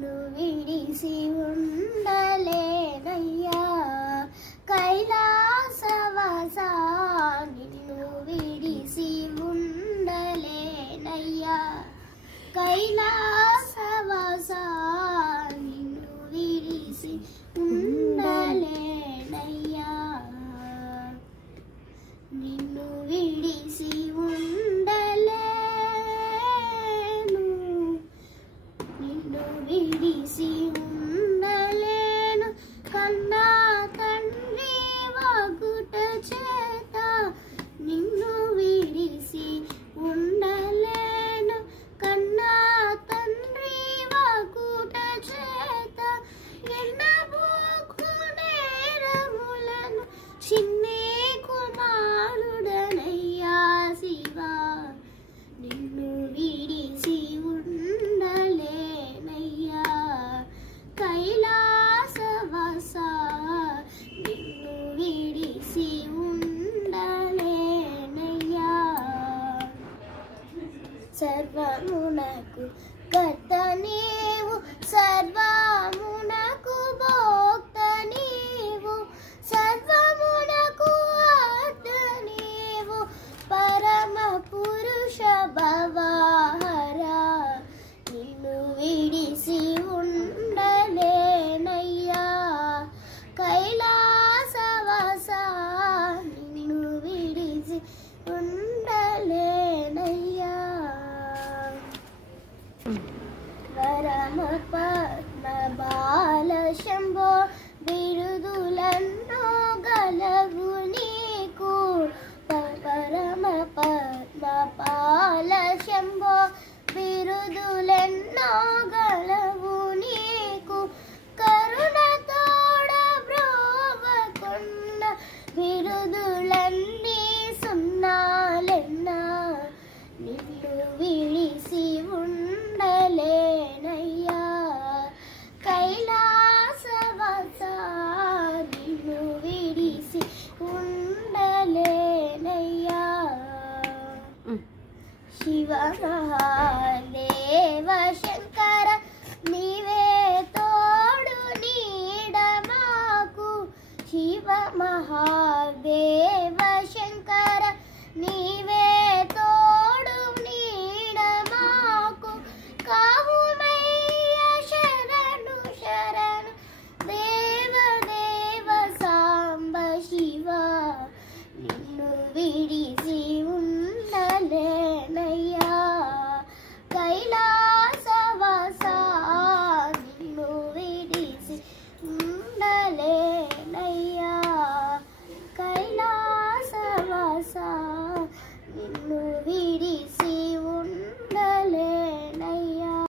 నిన్ను విడిసి ఉండలేనయ్యా కైలాసవాస నిన్ను విడిసి ఉండలేనయ్యా కైలాసవాస నిన్ను విడిసి ఉండలేనయ్యా నిన్ను విడిసి ఉండలేను నిన్ను విడిసి ఉండలేను కన్నా తండ్రి వాగుట చేత నిన్ను విడిసి ఉండలేను కన్నా తండ్రి వాగుట చేత ఎన్నబోకు నేరములను చిన్ని కుమారుడనయ్యా శివా నిన్ను విడిసి ఉండలేనయ్యా కైలాసవాస నిన్ను విడిసి ఉండలేనయ్యా సర్వమునకు కర్త నీవు సర్వమునకు భోక్త నీవు సర్వమునకు ఆర్త నీవు పరమ పురుష భవహర నిన్ను విడిసి ఉండలేనయ్యా కైలాసవాస నిన్ను విడిసి ఉండలేనయ్యా పరమ పద్మ బాల శంభో బిరుదులన్నో గలవు నీకు పరమ పద్మ బాల శంభో బిరుదులెన్నో